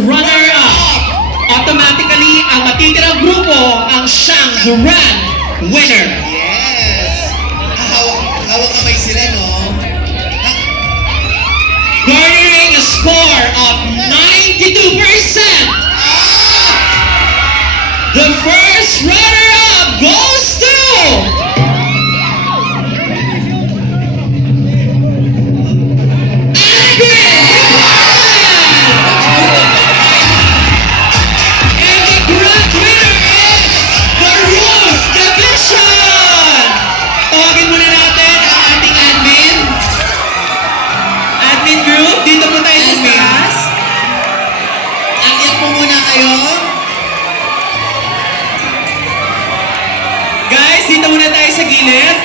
runner-up. Automatically, ang matitirang grupo ang siyang grand winner. Yes! Hawak kamay sila, no? Garnering a score of 92%. The first runner-up goes to... Dito po tayo sa taas. Akyat po muna kayo. Guys, dito muna tayo sa gilid.